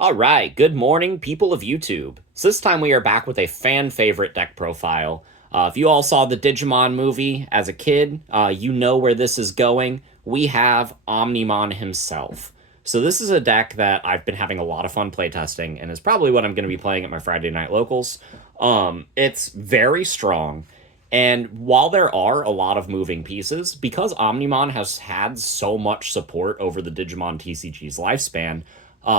All right, good morning, people of YouTube. So this time we are back with a fan favorite deck profile. If you all saw the Digimon movie as a kid, you know where this is going. We have Omnimon himself. So this is a deck that I've been having a lot of fun playtesting, and is probably what I'm going to be playing at my Friday night locals. It's very strong, and while there are a lot of moving pieces, because Omnimon has had so much support over the Digimon TCG's lifespan,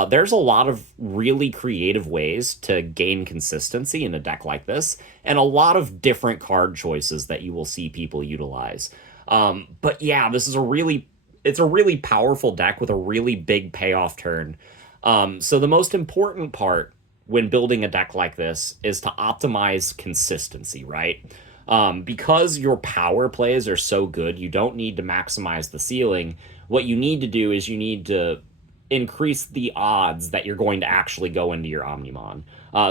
there's a lot of really creative ways to gain consistency in a deck like this, and a lot of different card choices that you will see people utilize. But yeah, it's a really powerful deck with a really big payoff turn. So the most important part when building a deck like this is to optimize consistency, right? Because your power plays are so good, you don't need to maximize the ceiling. What you need to do is you need to increase the odds that you're going to actually go into your Omnimon.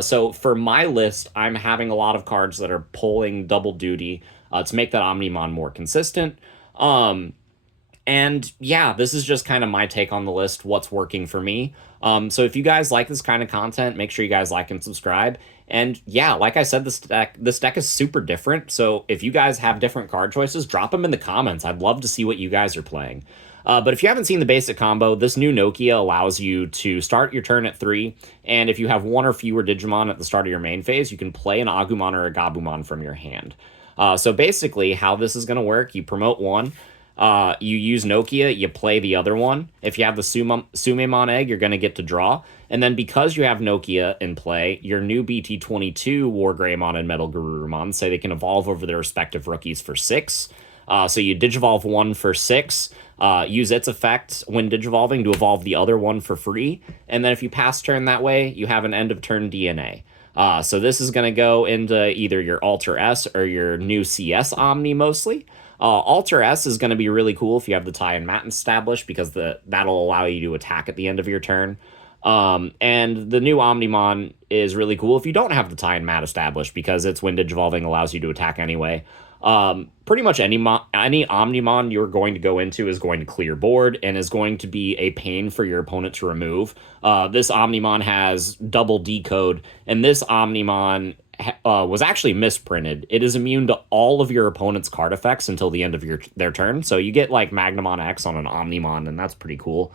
So for my list, I'm having a lot of cards that are pulling double duty to make that Omnimon more consistent. And yeah, this is just kind of my take on the list, what's working for me. So if you guys like this kind of content, make sure you guys like and subscribe. And yeah, like I said, this deck is super different. So if you guys have different card choices, drop them in the comments. I'd love to see what you guys are playing. But if you haven't seen the basic combo, this new Nokia allows you to start your turn at 3, and if you have one or fewer Digimon at the start of your main phase, you can play an Agumon or a Gabumon from your hand. So basically, how this is going to work, you promote one, you use Nokia, you play the other one. If you have the Sumemon egg, you're going to get to draw. And then because you have Nokia in play, your new BT22 Wargreymon and Metal Garurumon say they can evolve over their respective rookies for 6. So you Digivolve one for 6, use its effect when Digivolving to evolve the other one for free, and then if you pass turn that way, you have an end of turn DNA. So this is going to go into either your Alter S or your new CS Omni mostly. Alter S is going to be really cool if you have the tie and mat established, because that'll allow you to attack at the end of your turn. And the new Omnimon is really cool if you don't have the tie and mat established, because its when Digivolving allows you to attack anyway. Pretty much any Omnimon you're going to go into is going to clear board and is going to be a pain for your opponent to remove. This Omnimon has double decode, and this Omnimon was actually misprinted. It is immune to all of your opponent's card effects until the end of their turn, so you get like Magnamon X on an Omnimon, and that's pretty cool.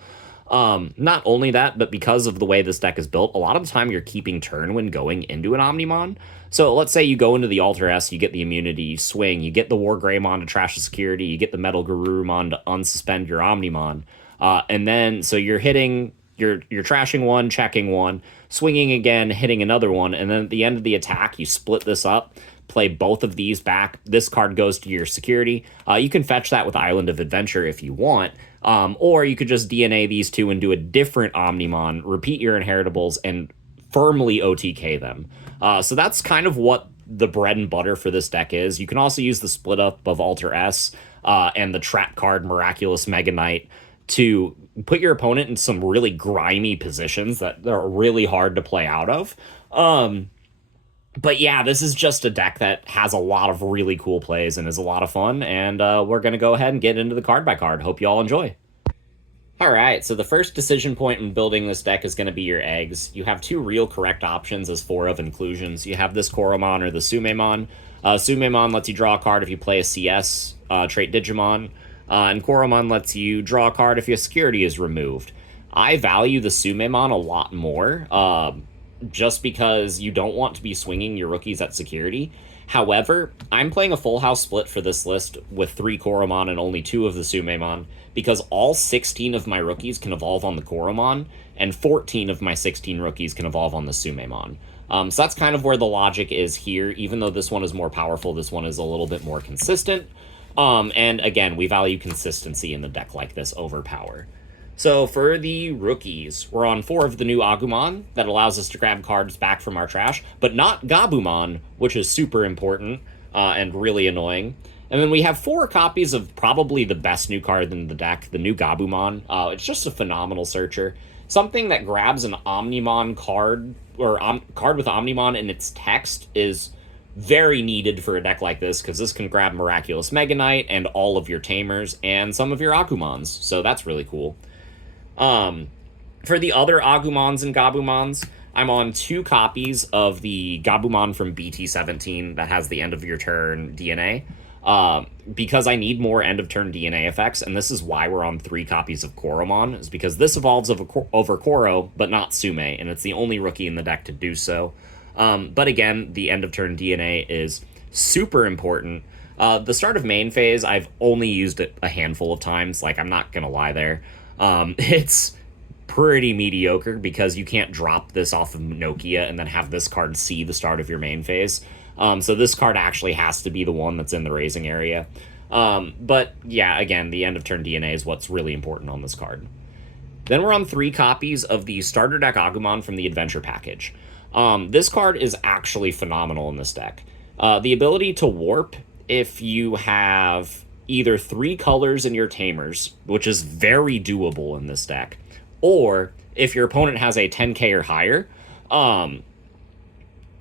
Not only that, but because of the way this deck is built, a lot of the time you're keeping turn when going into an Omnimon. So let's say you go into the Alter S, you get the immunity, you swing, you get the Wargreymon to trash the security, you get the Metal Garurumon to unsuspend your Omnimon. And then, so you're hitting, you're trashing one, checking one, swinging again, hitting another one, and then at the end of the attack, you split this up, play both of these back. This card goes to your security. You can fetch that with Island of Adventure if you want, or you could just DNA these two and do a different Omnimon, repeat your inheritables, and firmly OTK them. So that's kind of what the bread and butter for this deck is. You can also use the split up of Alter S and the trap card Miraculous Mega Knight to put your opponent in some really grimy positions that are really hard to play out of. But yeah, this is just a deck that has a lot of really cool plays and is a lot of fun, and we're going to go ahead and get into the card by card. Hope you all enjoy. Alright, so the first decision point in building this deck is going to be your eggs. You have two real correct options as 4 of inclusions. You have this Koromon or the Sumemon. Sumemon lets you draw a card if you play a CS trait Digimon, and Koromon lets you draw a card if your security is removed. I value the Sumemon a lot more, just because you don't want to be swinging your rookies at security. However, I'm playing a full house split for this list with 3 Koromon and only 2 of the Sumemon, because all 16 of my rookies can evolve on the Koromon, and 14 of my 16 rookies can evolve on the Sumemon. So that's kind of where the logic is here. Even though this one is more powerful, this one is a little bit more consistent. And again, we value consistency in the deck like this over power. So for the rookies, we're on 4 of the new Agumon. That allows us to grab cards back from our trash, but not Gabumon, which is super important and really annoying. And then we have 4 copies of probably the best new card in the deck, the new Gabumon. It's just a phenomenal searcher. Something that grabs an Omnimon card, or card with Omnimon in its text, is very needed for a deck like this, because this can grab Miraculous Mega Knight and all of your Tamers and some of your Agumons, so that's really cool. For the other Agumons and Gabumons, I'm on 2 copies of the Gabumon from BT17 that has the end of your turn DNA. Because I need more end of turn DNA effects, and this is why we're on 3 copies of Koromon, is because this evolves over Koro, but not Sume, and it's the only rookie in the deck to do so. But again, the end of turn DNA is super important. The start of main phase, I've only used it a handful of times, like, I'm not gonna lie there. It's pretty mediocre because you can't drop this off of Nokia and then have this card see the start of your main phase. So this card actually has to be the one that's in the raising area. But yeah, again, the end of turn DNA is what's really important on this card. Then we're on 3 copies of the starter deck Agumon from the Adventure Package. This card is actually phenomenal in this deck. The ability to warp if you have either 3 colors in your Tamers, which is very doable in this deck, or if your opponent has a 10k or higher,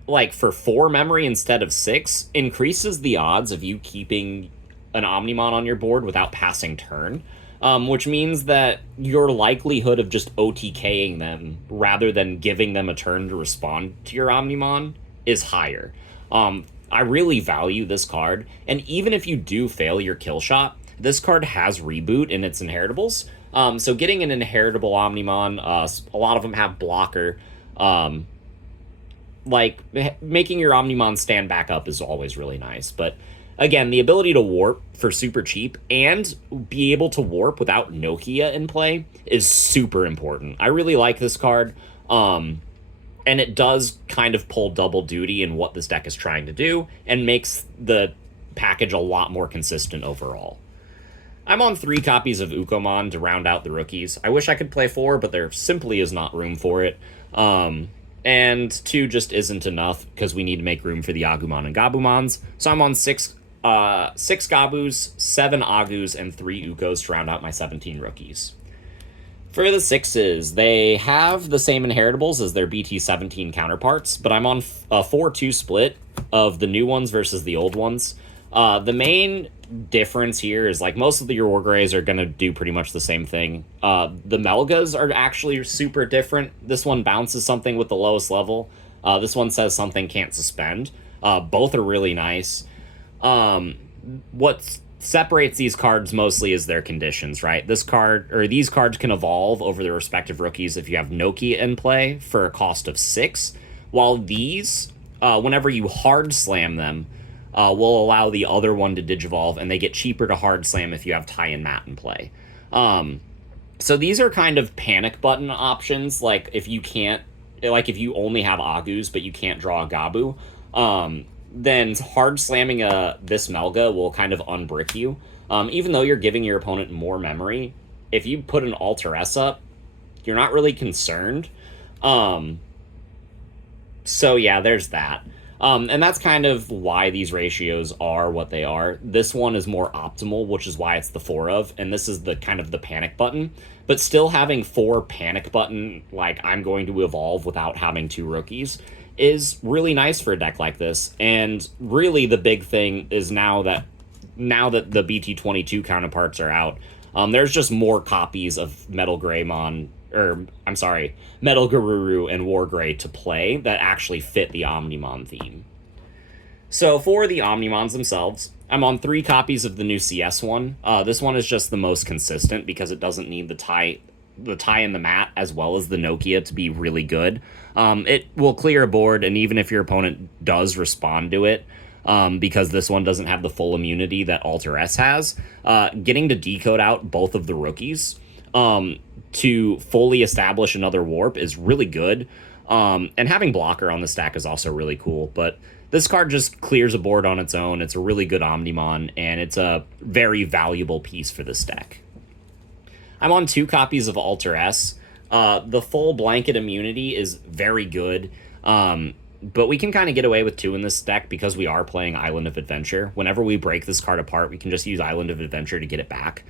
like for 4 memory instead of 6, increases the odds of you keeping an Omnimon on your board without passing turn, which means that your likelihood of just OTKing them rather than giving them a turn to respond to your Omnimon is higher. I really value this card, and even if you do fail your kill shot, this card has reboot in its inheritables. So getting an inheritable Omnimon, a lot of them have blocker. Like, making your Omnimon stand back up is always really nice. But again, the ability to warp for super cheap and be able to warp without Nokia in play is super important. I really like this card. And it does kind of pull double duty in what this deck is trying to do and makes the package a lot more consistent overall. I'm on 3 copies of Ukomon to round out the rookies. I wish I could play 4, but there simply is not room for it. And 2 just isn't enough because we need to make room for the Agumon and Gabumons. So I'm on 6 Gabus, 7 Agus, and 3 Ukos to round out my 17 rookies. For the 6s, they have the same inheritables as their BT17 counterparts, but I'm on a 4-2 split of the new ones versus the old ones. The main difference here is, like, most of your Wargreys are going to do pretty much the same thing. The Melgas are actually super different. This one bounces something with the lowest level. This one says something can't suspend. Both are really nice. What separates these cards mostly is their conditions, right? These cards can evolve over their respective rookies if you have Nokia in play for a cost of 6, while these, whenever you hard slam them, will allow the other one to digivolve, and they get cheaper to hard slam if you have Ty and Matt in play. So these are kind of panic button options, like if you only have Agus but you can't draw a Gabu, then hard slamming this Melga will kind of unbrick you. Even though you're giving your opponent more memory, if you put an Alter S up, you're not really concerned. So yeah, there's that. And that's kind of why these ratios are what they are. This one is more optimal, which is why it's the 4 of, and this is the kind of the panic button. But still having 4 panic button, like I'm going to evolve without having 2 rookies, is really nice for a deck like this. And really the big thing is now that the BT22 counterparts are out, there's just more copies of Metal Greymon, Metal Garuru and Wargrey to play that actually fit the Omnimon theme. So for the Omnimons themselves, I'm on 3 copies of the new CS one. This one is just the most consistent because it doesn't need the tie and the mat as well as the Nokia to be really good. It will clear a board, and even if your opponent does respond to it, because this one doesn't have the full immunity that Alter S has, getting to decode out both of the rookies to fully establish another warp is really good. And having blocker on the stack is also really cool, but this card just clears a board on its own. It's a really good Omnimon, and it's a very valuable piece for this deck. I'm on 2 copies of Alter S. The full blanket immunity is very good, but we can kind of get away with 2 in this deck because we are playing Island of Adventure. Whenever we break this card apart, we can just use Island of Adventure to get it back,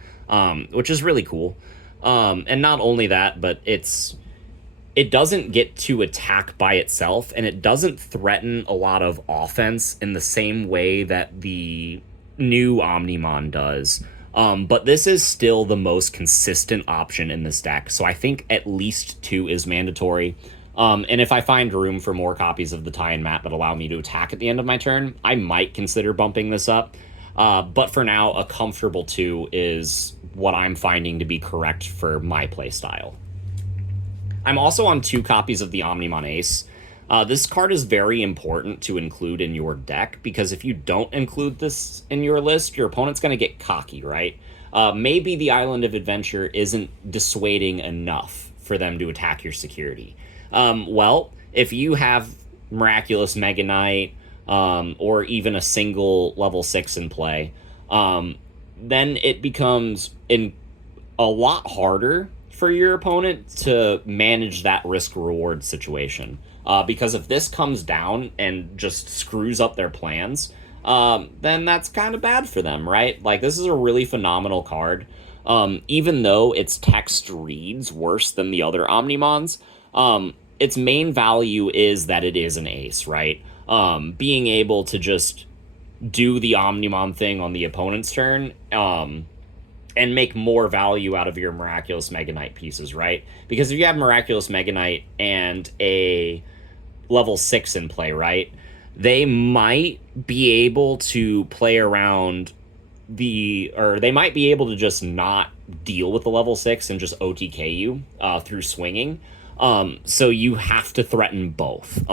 which is really cool. And not only that, but it doesn't get to attack by itself, and it doesn't threaten a lot of offense in the same way that the new Omnimon does. But this is still the most consistent option in this deck, so I think at least 2 is mandatory. And if I find room for more copies of the tie-in mat that allow me to attack at the end of my turn, I might consider bumping this up. But for now, a comfortable 2 is what I'm finding to be correct for my playstyle. I'm also on 2 copies of the Omnimon Ace. This card is very important to include in your deck, because if you don't include this in your list, your opponent's going to get cocky, right? Maybe the Island of Adventure isn't dissuading enough for them to attack your security. Well, if you have Miraculous Mega Knight, or even a single level 6 in play, then it becomes a lot harder for your opponent to manage that risk-reward situation. Because if this comes down and just screws up their plans, then that's kind of bad for them, right? Like, this is a really phenomenal card. Even though its text reads worse than the other Omnimons, its main value is that it is an ace, right? Being able to just do the Omnimon thing on the opponent's turn, and make more value out of your Miraculous Mega Knight pieces, right? Because if you have Miraculous Mega Knight and a level 6 in play, right, they might be able to play around or they might be able to just not deal with the level 6 and just OTK you through swinging. So you have to threaten both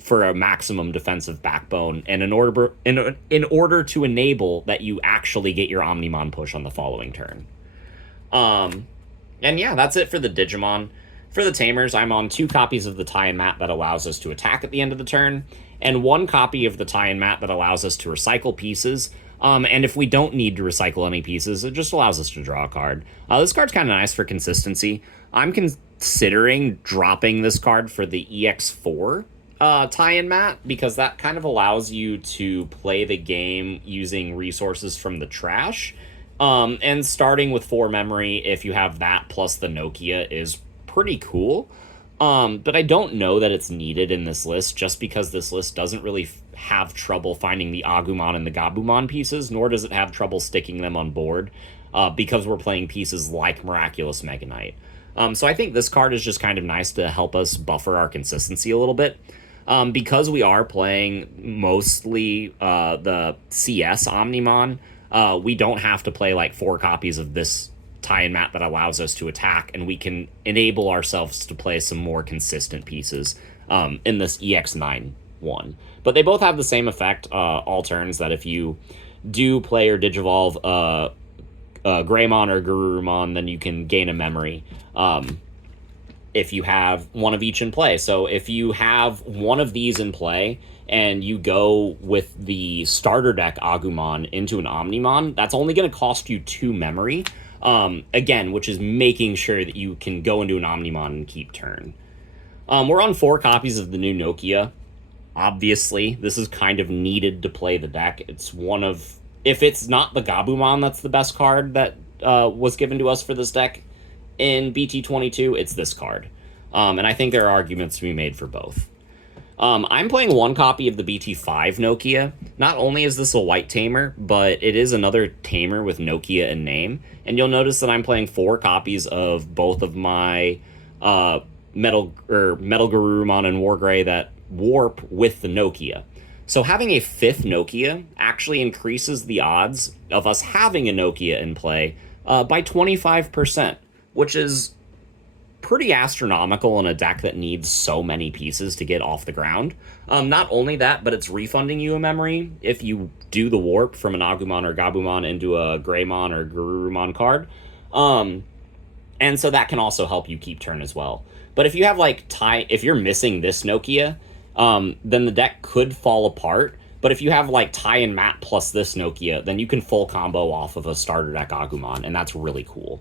for a maximum defensive backbone, and in order to enable that you actually get your Omnimon push on the following turn. And yeah, that's it for the Digimon. For the Tamers, I'm on 2 copies of the tie-in mat that allows us to attack at the end of the turn, and 1 copy of the tie-in mat that allows us to recycle pieces. And if we don't need to recycle any pieces, it just allows us to draw a card. This card's kind of nice for consistency. I'm considering dropping this card for the EX4 tie-in mat, because that kind of allows you to play the game using resources from the trash. And starting with 4 memory, if you have that plus the Nokia, is pretty cool. But I don't know that it's needed in this list, just because this list doesn't really have trouble finding the Agumon and the Gabumon pieces, nor does it have trouble sticking them on board, because we're playing pieces like Miraculous Mega Knight. So I think this card is just kind of nice to help us buffer our consistency a little bit. Because we are playing mostly the CS Omnimon, we don't have to play like 4 copies of this tie-in mat that allows us to attack, and we can enable ourselves to play some more consistent pieces in this EX9 one. But they both have the same effect all turns, that if you do play or Digivolve Greymon or Garurumon, then you can gain a memory if you have one of each in play. So if you have one of these in play and you go with the starter deck Agumon into an Omnimon, that's only going to cost you 2 memory. Again, which is making sure that you can go into an Omnimon and keep turn. We're on 4 copies of the new Nokia. Obviously, this is kind of needed to play the deck. It's one of... If it's not the Gabumon that's the best card that was given to us for this deck in BT22, it's this card. And I think there are arguments to be made for both. I'm playing 1 copy of the BT5 Nokia. Not only is this a white tamer, but it is another tamer with Nokia in name. And you'll notice that I'm playing 4 copies of both of my Metal Garurumon and Wargray that warp with the Nokia. So having a 5th Nokia actually increases the odds of us having a Nokia in play by 25%, which is pretty astronomical in a deck that needs so many pieces to get off the ground. Not only that, but it's refunding you a memory if you do the warp from an Agumon or Gabumon into a Greymon or Garurumon card. And so that can also help you keep turn as well. But if you have if you're missing this Nokia, then the deck could fall apart. But if you have tie-in mat plus this Nokia, then you can full combo off of a starter deck Agumon, and that's really cool.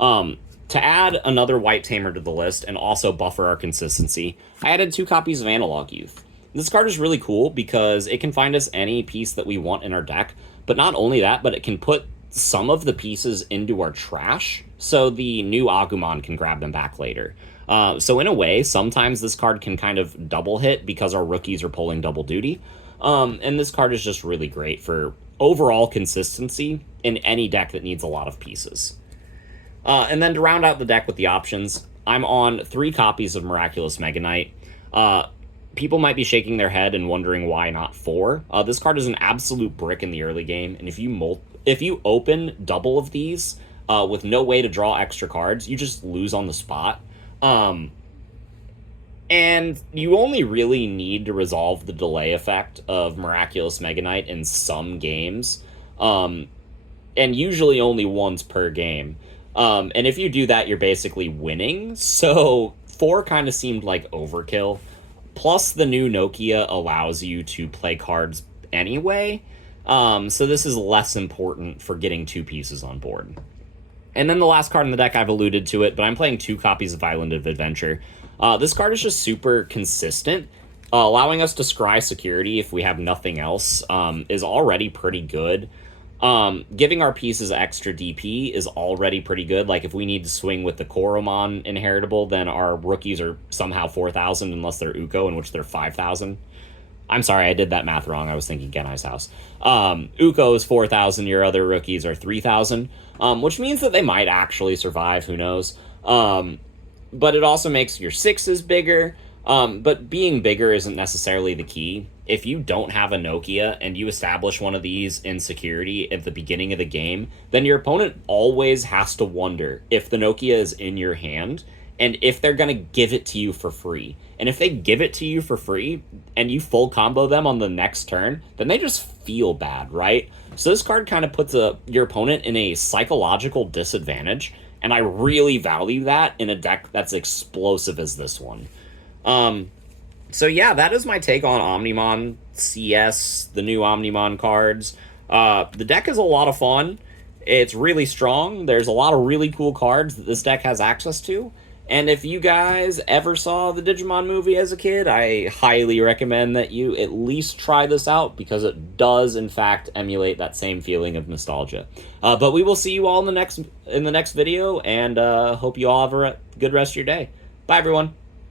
To add another white tamer to the list and also buffer our consistency, I added 2 copies of Analog Youth. This card is really cool because it can find us any piece that we want in our deck, but not only that, but it can put some of the pieces into our trash, so the new Agumon can grab them back later. So in a way, sometimes this card can kind of double hit because our rookies are pulling double duty. And this card is just really great for overall consistency in any deck that needs a lot of pieces. And then to round out the deck with the options, I'm on 3 copies of Miraculous Mega Knight. People might be shaking their head and wondering why not 4. This card is an absolute brick in the early game, and if you open double of these with no way to draw extra cards, you just lose on the spot. And you only really need to resolve the delay effect of Miraculous Mega Knight in some games, and usually only once per game. And if you do that, you're basically winning. So 4 kind of seemed like overkill. Plus, the new Nokia allows you to play cards anyway. So this is less important for getting 2 pieces on board. And then the last card in the deck, I've alluded to it, but I'm playing 2 copies of Island of Adventure. This card is just super consistent. Allowing us to scry security if we have nothing else is already pretty good. Giving our pieces extra DP is already pretty good. Like, if we need to swing with the Koromon inheritable, then our rookies are somehow 4,000 unless they're Uko, in which they're 5,000. I'm sorry, I did that math wrong. I was thinking Genai's house. Uko is 4,000, your other rookies are 3,000, which means that they might actually survive, who knows. But it also makes your 6s bigger, but being bigger isn't necessarily the key. If you don't have a Nokia and you establish one of these in security at the beginning of the game, then your opponent always has to wonder if the Nokia is in your hand and if they're going to give it to you for free. And if they give it to you for free and you full combo them on the next turn, then they just feel bad, right? So this card kind of puts your opponent in a psychological disadvantage, and I really value that in a deck that's explosive as this one. So yeah, that is my take on Omnimon CS, the new Omnimon cards. The deck is a lot of fun. It's really strong. There's a lot of really cool cards that this deck has access to. And if you guys ever saw the Digimon movie as a kid, I highly recommend that you at least try this out, because it does, in fact, emulate that same feeling of nostalgia. But we will see you all in the next video, and hope you all have a good rest of your day. Bye, everyone.